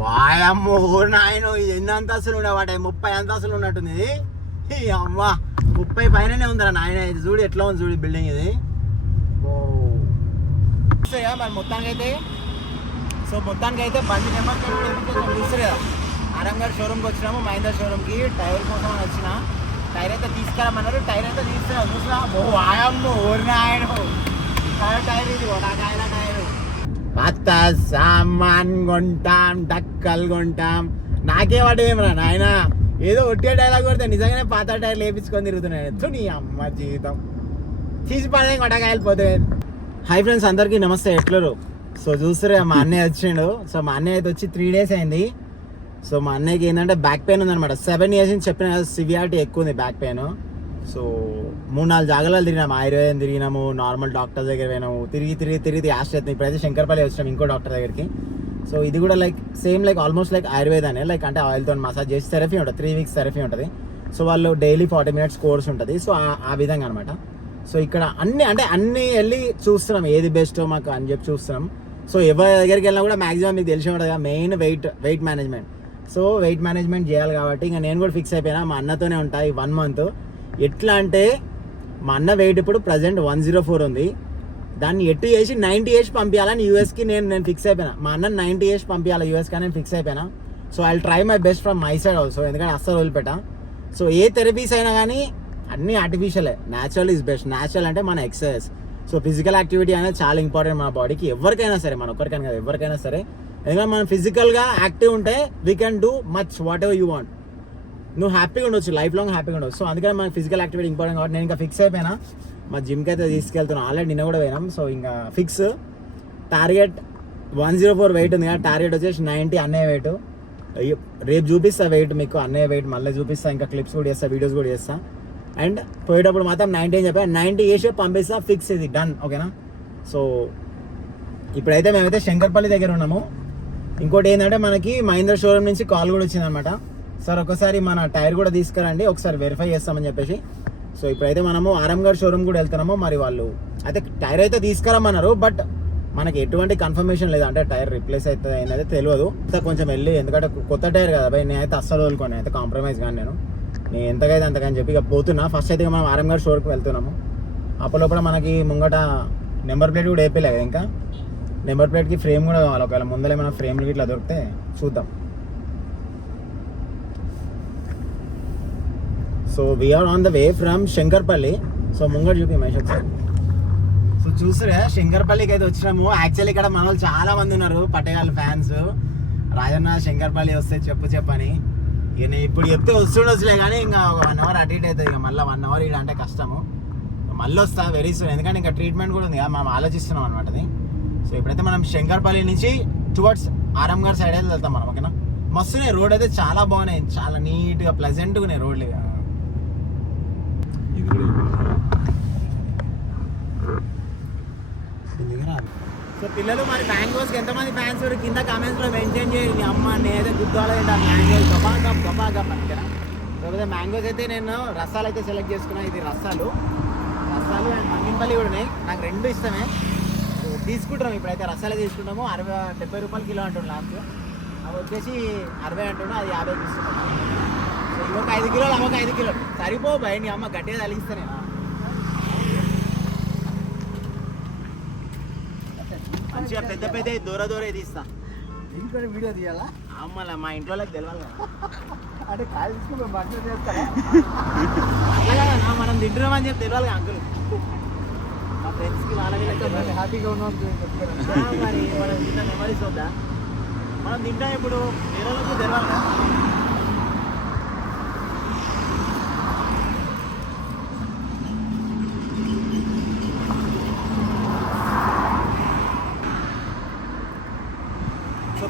వాయమ్మో నాయన ఇది ఎన్ని అంతస్తులు ఉండేవాట 30 అంతస్తులు ఉన్నట్టుంది ఇది. అమ్మ 30 పైననే ఉందిరా నాయన. ఇది చూడు ఎట్లా ఉంది చూడు బిల్డింగ్ ఇది. మరి మొత్తానికైతే బండి నెంబర్ చూస్తారు కదా. ఆరంగర్ షోరూమ్కి వచ్చినాము, మహేంద్ర షోరూమ్కి టైర్ కోసం అని వచ్చిన. టైర్ అయితే తీసుకురామన్నారు, టైర్ అయితే తీసుకురా చూసినా. వాయమ్మో నాయన టైర్ ఇది నాకాయల టైర్. పాత సామాన్ కొంటాం, డక్కలు కొంటాం. నాకే వాడు ఏమరా నాయన ఏదో ఒట్టే డైలాగ్ కొడితే నిజంగానే పాత టైర్లు వేపించుకొని తిరుగుతున్నాయి. నీ అమ్మ జీవితం తీసి పడే కొట్టకాయలు పోతే. హాయ్ ఫ్రెండ్స్, అందరికీ నమస్తే. ఎట్లరు? సో చూస్తారా మా అన్నయ్య వచ్చిండు. సో మా అన్నయ్య అయితే వచ్చి 3 days అయింది. సో మా అన్నయ్యకి ఏంటంటే బ్యాక్ పెయిన్ ఉందన్నమాట. 7 years నుంచి చెప్పిన కదా, సివియారిటీ ఎక్కువ ఉంది బ్యాక్ పెయిన్. సో 3-4 జాగాలు తిరిగినాము, ఆయుర్వేదం తిరిగినాము, నార్మల్ డాక్టర్ దగ్గర పోయినాము, తిరిగి ఆశ్చర్యం. ఇప్పుడైతే శంకర్పల్లి వచ్చినాము ఇంకో డాక్టర్ దగ్గరికి. సో ఇది కూడా సేమ్ ఆల్మోస్ట్ ఆయుర్వేదానే. అంటే ఆయిల్తో మసాజ్ చేసి థెరపీ ఉంటుంది, 3 weeks థెరపీ ఉంటుంది. సో వాళ్ళు డైలీ 40 minutes కోర్స్ ఉంటుంది. సో ఆ విధంగా అనమాట. సో ఇక్కడ అన్ని వెళ్ళి చూస్తున్నాం ఏది బెస్టో మాకు అని చెప్పి చూస్తున్నాం. సో ఎవరి దగ్గరికి వెళ్ళినా కూడా మ్యాక్సిమం మీకు తెలిసి ఉంటుంది కదా, main weight management. So weight management చేయాలి కాబట్టి ఇంకా నేను కూడా ఫిక్స్ అయిపోయినా మా అన్నతోనే ఉంటాయి 1 month. ఎట్లా అంటే మా అన్న వెయిట్ ఇప్పుడు ప్రజెంట్ 104 ఉంది. దాన్ని ఎట్టు చేసి 90 చేసి పంపించాలని యూఎస్కి నేను ఫిక్స్ అయిపోయినా. మా అన్న 90 చేసి పంపించాలి యూఎస్కి నేను ఫిక్స్ అయిపోయినా. So I try my best from my side also, ఎందుకంటే అస్సలు వదిలిపెట్టా. సో ఏ థెరపీస్ అయినా కానీ అన్నీ ఆర్టిఫిషియలే. Natural is best. న్యాచురల్ అంటే మన ఎక్సర్సైజ్. సో ఫిజికల్ యాక్టివిటీ అనేది చాలా ఇంపార్టెంట్ మన బాడీకి. ఎవరికైనా సరే, మన ఒక్కరికైనా కదా, ఎవరికైనా సరే. ఎందుకంటే మనం ఫిజికల్గా యాక్టివ్ ఉంటే we can do much what ever you want. నువ్వు హ్యాపీగా ఉండొచ్చు, లైఫ్ లాంగ్ హ్యాపీగా ఉండొచ్చు. సో అందుకని మనకి ఫిజికల్ యాక్టివిటీ ఇంపార్టెంట్ కాబట్టి నేను ఇంకా ఫిక్స్ అయిపోయినా. మా జిమ్కి అయితే తీసుకెళ్తున్నాను. ఆల్రెడీ నిన్న కూడా పోయినాం. సో ఇంకా ఫిక్స్. టార్గెట్ 104 వెయిట్ ఉంది కదా, టార్గెట్ వచ్చేసి 90 అన్నయ్య వెయిట్. రేపు చూపిస్తా వెయిట్ మీకు, అన్నయ్య వెయిట్ మళ్ళీ చూపిస్తా. ఇంకా క్లిప్స్ కూడా చేస్తా, వీడియోస్ కూడా చేస్తా. అండ్ పోయేటప్పుడు మాత్రం 90 అని చెప్పా, 90 వేసే పంపిస్తా. ఫిక్స్, ఇది డన్. ఓకేనా? సో ఇప్పుడైతే మేమైతే శంకర్పల్లి దగ్గర ఉన్నాము. ఇంకోటి ఏంటంటే మనకి మహేంద్ర షోరూమ్ నుంచి కాల్ కూడా వచ్చిందనమాట. సార్ ఒకసారి మన టైర్ కూడా తీసుకురండి, ఒకసారి వెరిఫై చేస్తామని చెప్పేసి. సో ఇప్పుడైతే మనము ఆరంగర్ షోరూమ్ కూడా వెళ్తున్నాము. మరి వాళ్ళు అయితే టైర్ అయితే తీసుకురమ్మన్నారు, బట్ మనకి ఎటువంటి కన్ఫర్మేషన్ లేదు. అంటే టైర్ రిప్లేస్ అవుతుంది అనేది తెలియదు. సో కొంచెం వెళ్ళి, ఎందుకంటే కొత్త టైర్ కదా భయ్, నేనైతే అస్సలు వదులుకోను, అయితే కాంప్రమైజ్ కానీ నేను ఎంతకైతే అంతకని చెప్పి ఇక పోతున్నా. ఫస్ట్ అయితే మనం ఆరంగర్ షోరూమ్కి వెళ్తున్నాము. అప్పటిలోపల మనకి ముంగట నెంబర్ ప్లేట్ కూడా వేయలేదు కదా, ఇంకా నెంబర్ ప్లేట్కి ఫ్రేమ్ కూడా కావాలి. ఒకవేళ ముందర ఏమైనా ఫ్రేమ్లు ఇట్లా దొరికితే చూద్దాం. So we are on the way from Shankarpalli. So ముంగట చూపి మహేష్ ఒకసారి. సో చూసారా శంకర్పల్లికి అయితే వచ్చినాము. యాక్చువల్లీ ఇక్కడ మన వాళ్ళు చాలా మంది ఉన్నారు, పట్టేగాళ్ళ ఫ్యాన్స్. రాజన్న శంకర్పల్లి వస్తే చెప్పని ఇక నేను ఇప్పుడు చెప్తే వస్తుండొచ్చులే, కానీ ఇంకా 1 hour అటు ఇటు అవుతుంది. ఇక మళ్ళీ 1 hour ఇక్కడ అంటే కష్టము. మళ్ళీ వస్తా వెరీ సూన్, ఎందుకంటే ఇంకా ట్రీట్మెంట్ కూడా ఉంది కదా, మనం ఆలోచిస్తున్నాం అనమాట అది. సో ఇప్పుడైతే మనం శంకర్పల్లి నుంచి టువర్డ్స్ ఆరంగర్ సైడ్ అయితే వెళ్తాం మనం. ఓకేనా? మస్తున్నాయి, రోడ్ అయితే చాలా బాగున్నాయి, చాలా నీట్గా ప్లెజెంట్గా ఉన్నాయి రోడ్లు. సో పిల్లలు మరి మ్యాంగోస్కి ఎంతమంది ఫ్యాన్స్ కింద కామెంట్స్లో మెన్షన్ చేయండి. అమ్మ నేనైతే గుద్దాలో తింటాను మ్యాంగోస్, గపా గప్ అంతేనా. కాకపోతే మ్యాంగోస్ అయితే నేను రసాలు అయితే సెలెక్ట్ చేసుకున్నాను. ఇది రసాలు అండ్ మంగినపల్లి కూడా ఉన్నాయి. నాకు 2 ఇష్టమే. సో తీసుకుంటాం ఇప్పుడైతే. రసాలే తీసుకుంటాము. 70 రూపాయలు కిలో అంటున్నాం లాస్ట్. అవి వచ్చేసి 60 అంటున్నాం, అది 50 తీసుకుంటాం. సో ఇంకొక 5 కిలోలు, అమ్మొక 5 కిలోలు సరిపో భయ. నీ అమ్మ గట్టిగా తలిగిస్తానే. మంచిగా పెద్ద దూరే తీస్తా. ఇంట్లో వీడియో తీయాలా? అమ్మలా మా ఇంట్లో తెలియాలి కదా. అంటే కాల్ తీసుకుని బట్టలు చేస్తారా? అలా మనం తింటున్నామని చెప్పి తెలియాలి అంకుల్. మా ఫ్రెండ్స్కి వాళ్ళకి హ్యాపీగా ఉన్నాం మరి. మనం తిన్న మెమరీస్ వద్దా? మనం తింటాం ఇప్పుడు వేరే వాళ్ళకి తెలియాలి కదా.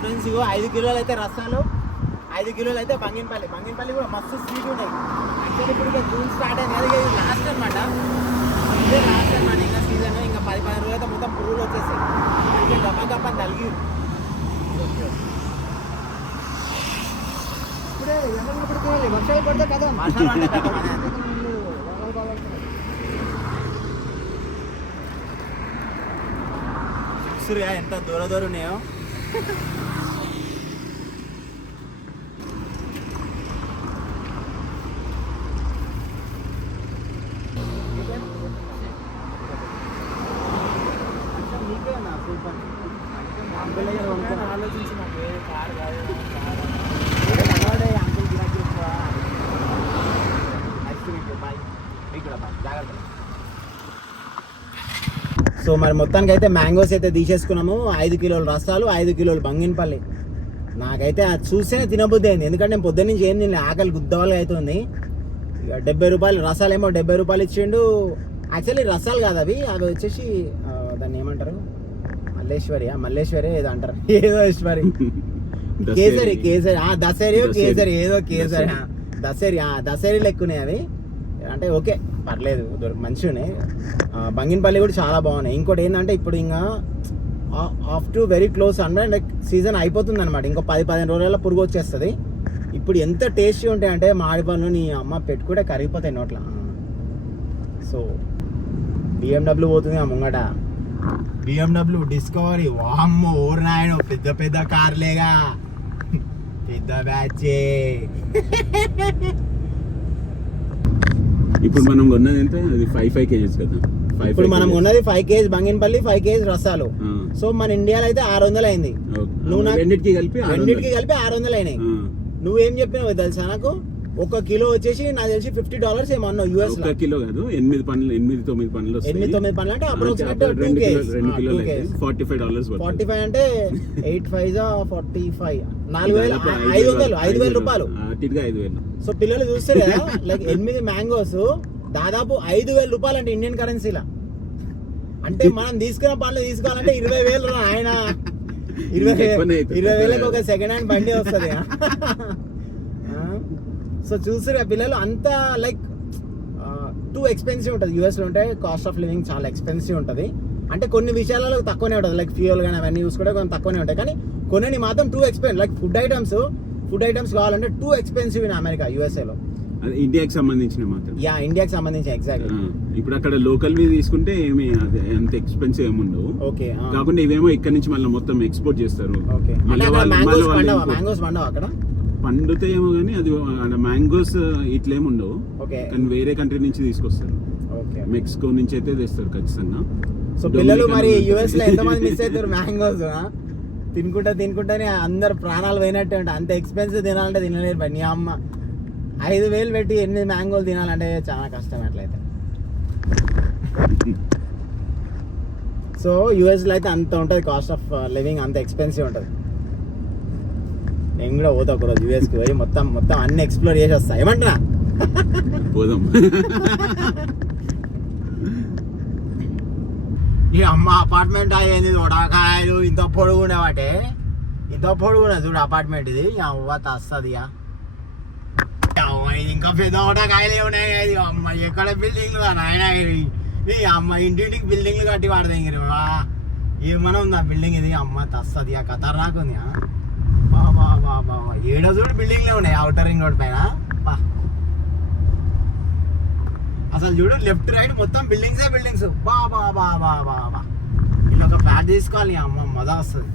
ఫ్రెండ్స్ ఇగో 5 కిలోలు అయితే రసాలు, 5 కిలోలు అయితే బంగినపల్లి కూడా మస్తు స్వీట్ ఉన్నాయి. యాక్చువల్లీ ఇప్పుడు జూన్ స్టార్ట్ అయింది, అది లాస్ట్ అనమాట. ఇదే లాస్ట్ అనమాట ఇంకా సీజన్. ఇంకా 10-15 రోజులు అయితే మొత్తం పురుగులు వచ్చేస్తాయి. ఇంకా గప్ప తలిగి ఇప్పుడే వర్షాలు పడితే కదా, వర్షాలు అంటే కదా. ఎంత దూరం ఉన్నాయో. అంకుల్ దగ్గర కొనుక్కో. ఆలోచించిన కార్ కాదు మనవాడే అంకుల్ గిరాకీ ఎక్కువ. Nice to meet you. Bye. మీకు కూడా bye. జాగ్రత్త. సో మరి మొత్తానికి అయితే మ్యాంగోస్ అయితే తీసేసుకున్నాము. 5 కిలోల రసాలు, 5 కిలోలు బంగినపల్లి. నాకైతే అది చూస్తేనే తినబుద్ధి అయింది, ఎందుకంటే నేను పొద్దున్న నుంచి ఏం తినలే, ఆకలి గుద్దవాళ్ళగా అవుతుంది. ఇక 70 రూపాయలు రసాలు ఏమో 70 రూపాయలు ఇచ్చిండు. యాక్చువల్లీ రసాలు కాదు అవి వచ్చేసి దాన్ని ఏమంటారు, మల్లేశ్వరి ఏదో అంటారు, ఏదో ఈశ్వరి కేసరి దసరి ఏదో కేసరి దసరి లెక్కున్నాయి అవి. అంటే ఓకే పర్లేదు, మంచిగా ఉన్నాయి. బంగినపల్లి కూడా చాలా బాగున్నాయి. ఇంకోటి ఏంటంటే ఇప్పుడు ఇంకా ఆఫ్ టు వెరీ క్లోజ్ అంటే లైక్ సీజన్ అయిపోతుంది అనమాట. ఇంకో 10-15 రోజులలో పురుగు వచ్చేస్తుంది. ఇప్పుడు ఎంత టేస్టీ ఉంటాయంటే మామిడి పండ్లు నీ అమ్మ పెట్టుకుంటే కరిగిపోతాయి నోట్ల. సో BMW పోతుంది ఆ ముంగట, BMW డిస్కవరీ. వామ్మో ఓరు నాయను, పెద్ద పెద్ద కార్లేగా, పెద్ద బ్యాచే. ఇప్పుడు మనం కొన్నది ఎంత, అది 5 kgs కదా. ఇప్పుడు మనం ఉన్నది 5 kg బంగినపల్లి, 5 kg రసాలు. సో మన ఇండియాలో అయితే 600 అయింది. నువ్వు రెండింటికి కలిపి 600 అయినాయి. నువ్వేం చెప్పినావు తెలుసా నాకు, 1 కిలో వచ్చేసి నాకు తెలిసి $50 ఏమో అన్నావు. యూఎస్ లో 1 కిలో కాదు, 8-9 పండ్లు 8-9 పండ్లు అంటే అప్రాక్సిమేట్ 2 kg. $45 అంటే 8 5 45 4,500 రూపాయలు. సో పిల్లలు చూస్తారు కదా, లైక్ 8 మ్యాంగోస్ దాదాపు 5,000 రూపాయలు అంటే ఇండియన్ కరెన్సీలా. అంటే మనం తీసుకున్న పండ్లు తీసుకోవాలంటే 20,000 ఆయన 20,000కి ఒక సెకండ్ హ్యాండ్ బండి వస్తుంది. సో చూసారు పిల్లలు అంతా లైక్ టూ ఎక్స్పెన్సివ్ ఉంటుంది. యూఎస్లో ఉంటే కాస్ట్ ఆఫ్ లివింగ్ చాలా ఎక్స్పెన్సివ్ ఉంటుంది. అంటే కొన్ని విషయాలలో తక్కువనే ఉంటుంది, లైక్ ఫ్యూయల్ కానీ అవన్నీ చూసుకుంటే కొంచెం తక్కువనే ఉంటాయి. కానీ కొన్ని మాత్రం too expensive, like food items కావాలంటే టూ ఎక్స్పెన్సివ్ ఇన్ అమెరికా, యూఎస్ఏలో. ఇండియాకి సంబంధించిన మాత్రం. ఇండియాకి సంబంధించి ఎగ్జాక్ట్లీ. ఇప్పుడు అక్కడ లోకల్ వి తీసుకుంటే ఏమి అంత ఎక్స్పెన్సివ్ ఏమి ఉండవు. ఓకే. కాకుండా ఇవేమో ఇక్కడ నుంచి మళ్ళీ మొత్తం ఎక్స్పోర్ట్ చేస్తారు. ఓకే. మ్యాంగోస్ పండవ అక్కడ పండుతాయేమో కానీ అది మ్యాంగోస్ ఇట్లేమి ఉండవు. ఓకే. కానీ వేరే కంట్రీ నుంచి తీసుకొస్తారు. ఓకే. మెక్సికో నుంచి అయితే తెస్తారు ఖచ్చితంగా. సో పిల్లలు మరి యూఎస్ లో ఎంతమంది మిస్ అవుతారు మ్యాంగోస్ తినుకుంటానే అందరు ప్రాణాలు పోయినట్టే ఉంటాయి. అంత ఎక్స్పెన్సివ్ తినాలంటే తినలేరు. నీ అమ్మ 5,000 పెట్టి 8 మ్యాంగోలు తినాలంటే చాలా కష్టం అట్లయితే. సో యూఎస్లో అయితే అంత ఉంటుంది, కాస్ట్ ఆఫ్ లివింగ్ అంత ఎక్స్పెన్సివ్ ఉంటుంది. నేను కూడా పోతా ఒకరోజు యూఎస్కి పోయి మొత్తం అన్ని ఎక్స్ప్లోర్ చేసి వస్తా. ఏమంటున్నా పోదాం. ఈ అమ్మ అపార్ట్మెంట్ అయ్యింది, ఉడకాయలు ఇంత పొడుగునే వాటే, ఇంత పొడుగునే చూడు అపార్ట్మెంట్ ఇది. అవ్వ తస్తుంది ఇది ఇంకా పెద్ద ఉడకాయలే ఉన్నాయి. అది అమ్మ ఎక్కడ బిల్డింగ్లు నాయన, ఈ అమ్మ ఇంటింటికి బిల్డింగ్లు కట్టి వాడదాం. ఏమన్నా ఉంది ఆ బిల్డింగ్ ఇది. అమ్మ తస్తుంది ఆ ఖతర్నాక్ ఉంది. బాబా ఏడో చూడు బిల్డింగ్లే ఉన్నాయి అవుటర్ రింగ్ రోడ్ పైన. అసలు చూడు లెఫ్ట్ రైట్ మొత్తం బిల్డింగ్స్. బాబా ఇలా ఒక ఫ్లాట్ తీసుకోవాలి. అమ్మ మజా వస్తుంది.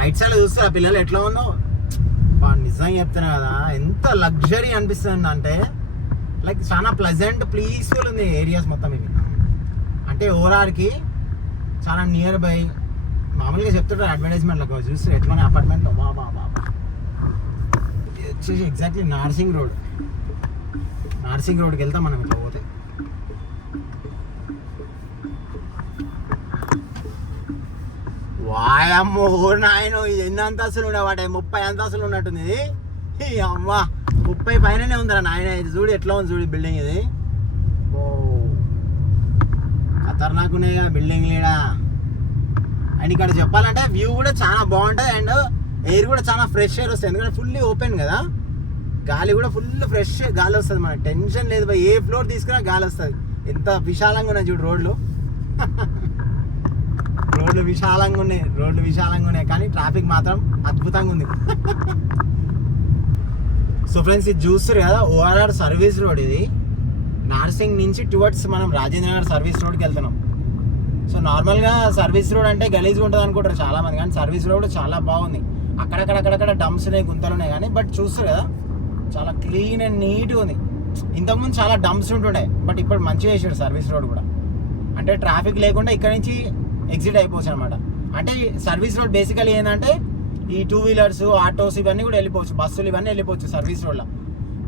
రైట్ సైడ్ చూస్తారా పిల్లలు ఎట్లా ఉందో. నిజంగా చెప్తున్నా కదా, ఎంత లగ్జరీ అనిపిస్తుంది అంటే లైక్ చాలా ప్లెజెంట్ పీస్ఫుల్ ఉంది ఏరియాస్ మొత్తం ఇవి. అంటే ఓవరాల్కి చాలా నియర్ బై. మామూలుగా చెప్తుంటారు అడ్వర్టైజ్మెంట్లో చూస్తే ఎట్లా అపార్ట్మెంట్లో. బాబా వచ్చేసి ఎగ్జాక్ట్లీ నార్సింగ్ రోడ్కి వెళ్తాం మనం ఇట్లా పోతే. వాయమ్మో నాయన, ఇది ఎన్ని అంతస్తులు ఉండేవాటే, 30 అంతస్తులు ఉన్నట్టుంది ఇది. ఈ అమ్మ 30 పైననే ఉందిరా నాయన. ఇది చూడు ఎట్లా ఉంది చూడు బిల్డింగ్ ఇది. ఓ ఖతర్నాక్ ఉన్నాయిగా బిల్డింగ్ లీడ. అండ్ ఇక్కడ చెప్పాలంటే వ్యూ కూడా చాలా బాగుంటుంది. అండ్ ఎయిర్ కూడా చాలా ఫ్రెష్ ఎయిర్ వస్తుంది, ఎందుకంటే ఫుల్లీ ఓపెన్ కదా. గాలి కూడా ఫుల్ ఫ్రెష్ గాలి వస్తుంది, మనకు టెన్షన్ లేదు. ఏ ఫ్లోర్ తీసుకున్నా గాలి వస్తుంది. ఎంత విశాలంగా ఉన్నాయి చూడు రోడ్లు. రోడ్లు విశాలంగా ఉన్నాయి కానీ ట్రాఫిక్ మాత్రం అద్భుతంగా ఉంది. సో ఫ్రెండ్స్ ఇది చూస్తారు కదా, ORR సర్వీస్ రోడ్ ఇది. నార్సింగ్ నుంచి టువర్డ్స్ మనం రాజేంద్ర నగర్ సర్వీస్ రోడ్కి వెళ్తున్నాం. సో నార్మల్గా సర్వీస్ రోడ్ అంటే గలీజ్గా ఉంటుంది అనుకుంటారు చాలా మంది, కానీ సర్వీస్ రోడ్ చాలా బాగుంది. అక్కడక్కడ డంప్స్ ఉన్నాయి, గుంతలు ఉన్నాయి, కానీ బట్ చూస్తారు కదా చాలా క్లీన్ అండ్ నీట్గా ఉంది. ఇంతకుముందు చాలా డంప్స్ ఉంటుండే, బట్ ఇప్పుడు మంచిగా చేసాడు సర్వీస్ రోడ్ కూడా. అంటే ట్రాఫిక్ లేకుండా ఇక్కడ నుంచి ఎగ్జిట్ అయిపోవచ్చు అనమాట. అంటే సర్వీస్ రోడ్ బేసికలీ ఏంటంటే ఈ 2 వీలర్స్ ఆటోస్ ఇవన్నీ కూడా వెళ్ళిపోవచ్చు, బస్సులు ఇవన్నీ వెళ్ళిపోవచ్చు సర్వీస్ రోడ్లో.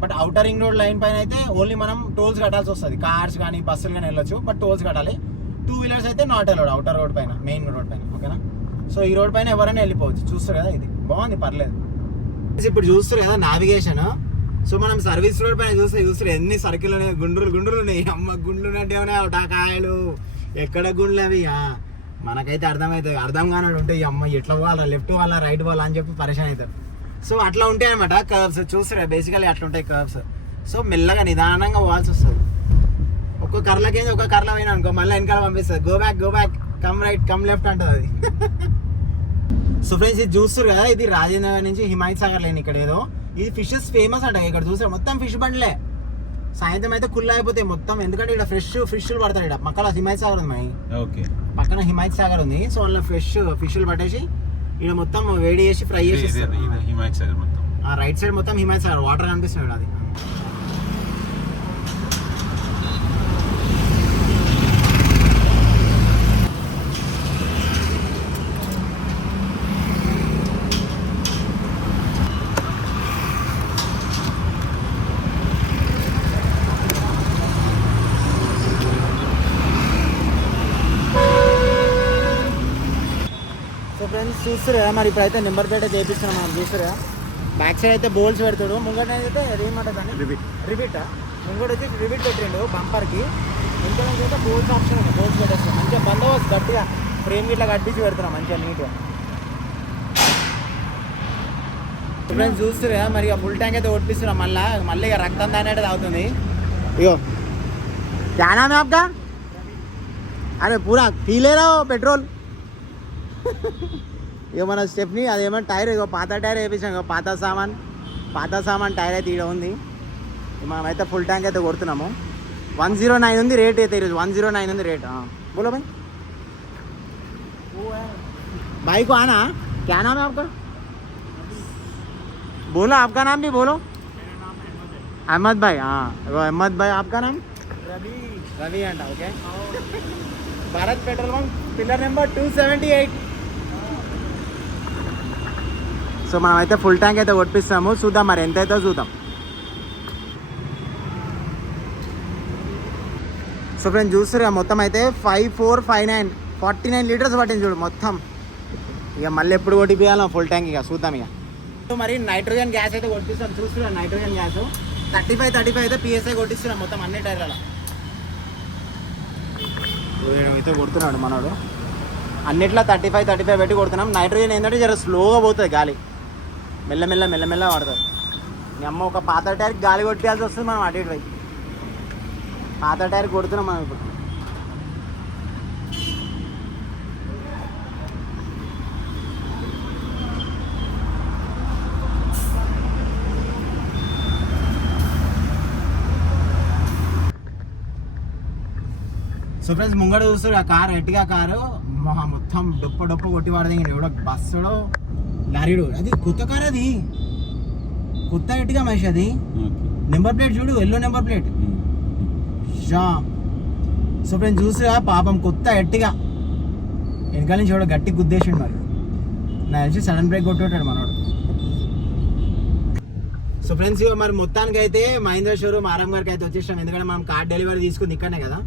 But outer ring road line పైన అయితే ఓన్లీ మనం టోల్స్ కట్టాల్సి వస్తుంది. కార్స్ కానీ బస్సులు కానీ వెళ్ళొచ్చు, బట్ టోల్స్ కట్టాలి. 2 వీలర్స్ అయితే నాట్ అలౌడ్ అవుటర్ రోడ్ పైన, మెయిన్ రోడ్ పైన. ఓకేనా? సో ఈ రోడ్ పైన ఎవరైనా వెళ్ళిపోవచ్చు. చూస్తారు కదా, ఇది బాగుంది, పర్లేదు. ఇప్పుడు చూస్తారు కదా నావిగేషన్. సో మనం సర్వీస్ రోడ్ పైన చూస్తారు ఎన్ని సర్కిల్ ఉన్నాయి, గుండ్రులు ఉన్నాయి. అమ్మ గుండ్లు అంటే కాయలు ఎక్కడ గుండ్లు అవి. మనకైతే అర్థం కానట్టు ఉంటాయి. అమ్మ ఎట్లా పోవాలా, లెఫ్ట్ పోవాలా, రైట్ పోవాలా అని చెప్పి పరిశాన్ అవుతారు. సో అట్లా ఉంటాయి అనమాట కర్వ్స్. చూస్తారు బేసికలీ అట్లా ఉంటాయి కర్వ్స్. సో మెల్లగా నిదానంగా పోవాల్సి వస్తుంది. ఒక్క కర్రలకేంది, ఒక కర్రలో పోయినా అనుకో మళ్ళీ వెనకాల పంపిస్తుంది. Go back come right come left అంటుంది అది. సో ఫ్రెండ్స్ ఇది చూస్తారు కదా, ఇది రాజేంద్ర నగర్ నుంచి హిమాయత్ సాగర్ లేని ఇక్కడ ఏదో ఇది ఫిషెస్ ఫేమస్ అంట. ఇక్కడ చూసారు మొత్తం ఫిష్ బండ్లే. సాయంత్రం అయితే కుళ్ళు అయిపోతాయి మొత్తం, ఎందుకంటే ఇక్కడ ఫ్రెష్ ఫిష్లు పడతాయి. ఇక్కడ పక్కన హిమాయత్ సాగర్ ఉంది, ఓకే, పక్కన హిమాయత్ సాగర్ ఉంది. సో వాళ్ళ ఫ్రెష్ ఫిష్లు పట్టేసి ఇక్కడ మొత్తం వేడి చేసి ఫ్రై చేసి రైట్ సైడ్ మొత్తం హిమాయత్ సాగర్ వాటర్ కనిపిస్తుంది అది. ఫ్రెండ్స్ చూస్తారు కదా, మరి ఇప్పుడైతే నెంబర్ ప్లేట్ అయితే చేపిస్తున్నాం మనం. చూస్తారు కదా, బ్యాక్ సైడ్ అయితే బోల్స్ పెడతాడు, ముంగట అయితే ఏమంట దాన్ని రిబిట్, ముంగట వచ్చి రిబిట్ పెట్టిండు బంపర్కి. ఇంకా అయితే బోల్స్ ఆప్షన్ ఉంది, బోల్స్ పెట్టేస్తాం మంచిగా బందోబస్తు గట్టిగా ఫ్రేమ్ ఇట్లా కట్టించి పెడుతున్నాం మంచిగా నీట్గా. ఫ్రెండ్స్ చూస్తారు కదా, మరి ఫుల్ ట్యాంక్ అయితే కొట్టిస్తున్నాం. మళ్ళీ ఇక రక్తం దాని అయితే అవుతుంది. ఇగో క్యా నామ్ హై ఆప్కా? అరే పూరా పీ లే రహా హో పెట్రోల్. ఇక మన స్టెప్ని అదేమన్నా టైర్, ఇగో పాత టైర్ వేయించాం. ఇక పాత సామాన్ టైర్ అయితే ఇక్కడ ఉంది. మనమైతే ఫుల్ ట్యాంక్ అయితే కొడుతున్నాము. 109 ఉంది రేట్ అయితే ఈరోజు. 109 ఉంది రేట్. బోలో భాయ్, भाई को आना क्या नाम है आपका? बोलो आपका नाम भी बोलो. अहमद भाई. हाँ अहमद भाई, आपका नाम? रवि अंटा. Okay. Bharat petrol pump pillar number 278. So మనమైతే ఫుల్ ట్యాంక్ అయితే కొట్టిస్తాము. చూద్దాం మరి ఎంత అవుతుందో చూద్దాం. సో ఫ్రెండ్స్ చూస్తారు మొత్తం అయితే 5459 49 లీటర్స్ పట్టింది చూడు మొత్తం. ఇక మళ్ళీ ఎప్పుడు కొట్టిపోయాలో ఫుల్ ట్యాంక్, ఇక చూద్దాం. ఇక మరి నైట్రోజన్ గ్యాస్ అయితే కొట్టిస్తాం. చూస్తున్నాం నైట్రోజన్ గ్యాస్ 35 అయితే పిఎస్ఐ కొట్టిస్తున్నాం మొత్తం అన్ని టైర్లలో. అయితే కొడుతున్నాడు మనోడు అన్నిట్లో 35 పెట్టి కొడుతున్నాం. నైట్రోజన్ ఏంటంటే జర స్లోగా పోతుంది గాలి, మెల్లమెల్ల పడుతుంది. మీ అమ్మ ఒక పాత టైర్కి గాలి కొట్టేయాల్సి వస్తుంది మనం అటు ఇటు. పాత టైర్ కొడుతున్నాం మనం ఇప్పుడు. సో ఫ్రెండ్స్ ముంగడ చూస్తారు ఆ కారు, ఎట్టిగా కారు మొత్తం డొప్ప కొట్టి వాడది. ఎవడో బస్సులో లారీడు, అది కొత్త కారు, అది కొత్త ఎట్టిగా మనిషి. అది నెంబర్ ప్లేట్ చూడు, yellow number plate. So friends చూసిరా పాపం కొత్త ఎట్టిగా వెనకాల నుంచి ఎవడో గట్టి గుద్దేసిండు. మరి నాకు తెలిసి సడన్ బ్రేక్ కొట్టుకుంటాడు మనోడు. సో ఫ్రెండ్స్ మరి మొత్తానికి అయితే మహీంద్రా షోరూమ్ ఆరామ్ గారికి అయితే వచ్చేసాం. ఎందుకంటే మనం కార్ డెలివరీ తీసుకుంది ఇక్కడనే కదా.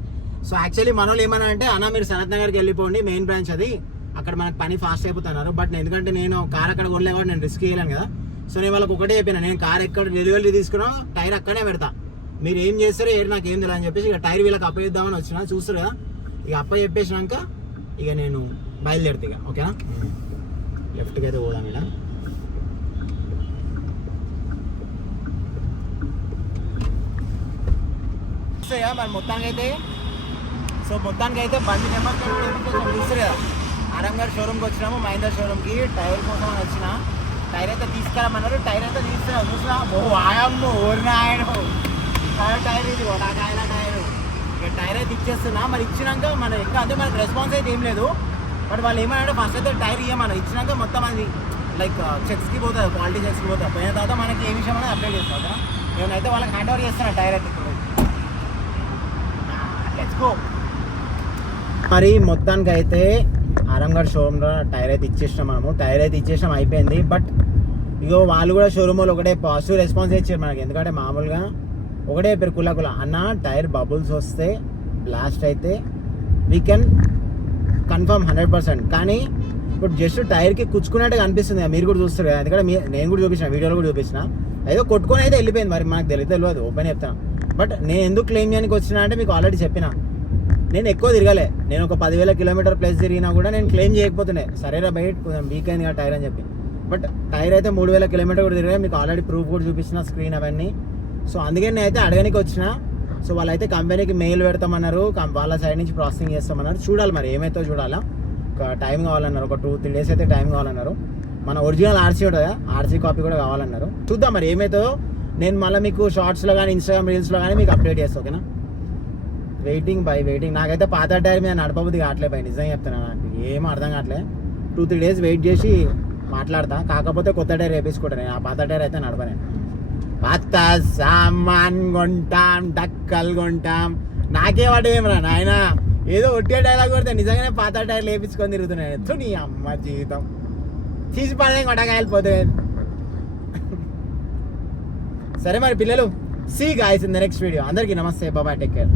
సో యాక్చువల్లీ మన వాళ్ళు ఏమన్నా అంటే అన్న మీరు సనత్ నగర్కి వెళ్ళిపోండి, మెయిన్ బ్రాంచ్ అది, అక్కడ మనకు పని ఫాస్ట్ అయిపోతున్నారు. బట్ ఎందుకంటే నేను కార్ అక్కడ కొనలేవాడు, నేను రిస్క్ చేయలేను కదా. సో నేను వాళ్ళకి ఒకటే చెప్పాను, నేను కార్ ఎక్కడ డెలివరీ తీసుకున్నా టైర్ అక్కడే పెడతా, మీరు ఏం చేస్తారో నాకు ఏం తెలియదు అని చెప్పేసి ఇక టైర్ వీళ్ళకి అప్పయిద్దామని వచ్చిన. చూస్తారు కదా, ఇక అప్ప చెప్పేసినాక ఇక నేను బయలుదేరుతా ఇక. ఓకేనా, లెఫ్ట్కి అయితే పోదాం. ఇలా మరి మొత్తానికి అయితే బండి నెంబర్ చూస్తారు కదా, ఆరామ్ గారి షోరూమ్కి వచ్చినాము. మహీంద్రా షోరూమ్కి టైర్ కోసం అని వచ్చిన. టైర్ అయితే తీసుకురామన్నారు, టైర్ అయితే తీసుకురా. చూసినా ఆయమ్మ ఓరిన ఆయన టైర్, ఇది నాకాయన టైర్. ఇక టైర్ అయితే ఇచ్చేస్తున్నా. మరి ఇచ్చినాక మన ఇంకా అంటే మనకు రెస్పాన్స్ అయితే ఏం లేదు. బట్ వాళ్ళు ఏమన్నా ఫస్ట్ అయితే టైర్ ఇవ్వమన్నారు. ఇచ్చినాక మొత్తం అది లైక్ చెక్స్కి పోతుంది, క్వాలిటీ చెక్స్కి పోతుంది. పోయిన తర్వాత మనకి ఏ విషయం అనేది అప్డేట్ చేస్తాం కదా. నేనైతే వాళ్ళకి హ్యాండ్ ఓవర్ చేస్తాను టైర్ అయితే. Let's go. మరి మొత్తానికి అయితే ఆరంగఢ్ షోరూమ్లో టైర్ అయితే ఇచ్చేసినాం మనము. టైర్ అయితే ఇచ్చేసినాం, అయిపోయింది. బట్ ఇగో వాళ్ళు కూడా షోరూమ్ వాళ్ళు ఒకటే పాజిటివ్ రెస్పాన్స్ ఇచ్చారు మనకి. ఎందుకంటే మామూలుగా ఒకటే పేరు కుల అన్న టైర్ బబుల్స్ వస్తే బ్లాస్ట్ అయితే వీ కెన్ కన్ఫర్మ్ 100%. కానీ ఇప్పుడు జస్ట్ టైర్కి కుచ్చుకున్నట్టుగా అనిపిస్తుంది, మీరు కూడా చూస్తారు కదా. ఎందుకంటే నేను కూడా చూపించిన, వీడియోలో కూడా చూపించిన, ఏదో కొట్టుకొని అయితే వెళ్ళిపోయింది. మరి మనకు తెలియదు, ఓపెన్ చెప్తాను. బట్ నేను ఎందుకు క్లెయిమ్ చేయడానికి వచ్చినా అంటే మీకు ఆల్రెడీ చెప్పిన, నేను ఎక్కువ తిరగలే. నేను ఒక 10,000 కిలోమీటర్ ప్లస్ తిరిగినా కూడా నేను క్లెయిమ్ చేయకపోతుండే. సరేరా బయట కొంచెం వీక్ అయింది కదా టైర్ అని చెప్పి. బట్ టైర్ అయితే 3,000 కిలోమీటర్ కూడా తిరిగా, మీకు ఆల్రెడీ ప్రూఫ్ కూడా చూపించిన, స్క్రీన్ అవన్నీ. సో అందుకే నేను అయితే అడగడానికి వచ్చిన. సో వాళ్ళైతే కంపెనీకి మెయిల్ పెడతామన్నారు, వాళ్ళ సైడ్ నుంచి ప్రాసెసింగ్ చేస్తామన్నారు. చూడాలి మరి ఏమైతే చూడాలా. ఒక టైం కావాలన్నారు, ఒక 2-3 డేస్ అయితే టైం కావాలన్నారు. మన ఒరిజినల్ ఆర్సీ ఉంటుంది కదా, ఆర్సీ కాపీ కూడా కావాలన్నారు. చూద్దాం మరి ఏమైతుందో. నేను మళ్ళీ మీకు షార్ట్స్లో కానీ ఇన్స్టాగ్రామ్ రీల్స్లో కానీ మీకు అప్డేట్ చేస్తాను, ఓకేనా. వెయిటింగ్. నాకైతే పాత టైర్ మీద నడపబుద్ధి కావట్లే బై, నిజంగా చెప్తున్నా. నాకు ఏం అర్థం కావట్లే. 2-3 డేస్ వెయిట్ చేసి మాట్లాడతా. కాకపోతే కొత్త టైర్ వేపించుకుంటాను నేను, ఆ పాత టైర్ అయితే నడపనే. పాత సామాన్ కొంటాం, డక్కలు కొంటాం, నాకే వాటి ఏమరా నాయన. ఏదో ఒట్టే డైలాగ్ కొడితే నిజంగానే పాత టైర్లు వేపించుకొని తిరుగుతున్నాయి. ఎత్తు నీ అమ్మ జీవితం, తీసి పడే కొట్టకాయలిపోతే. సరే మరి పిల్లలు, see guys in the next video. అందరికీ నమస్తే, బాబాయ్, టేక్ కేర్.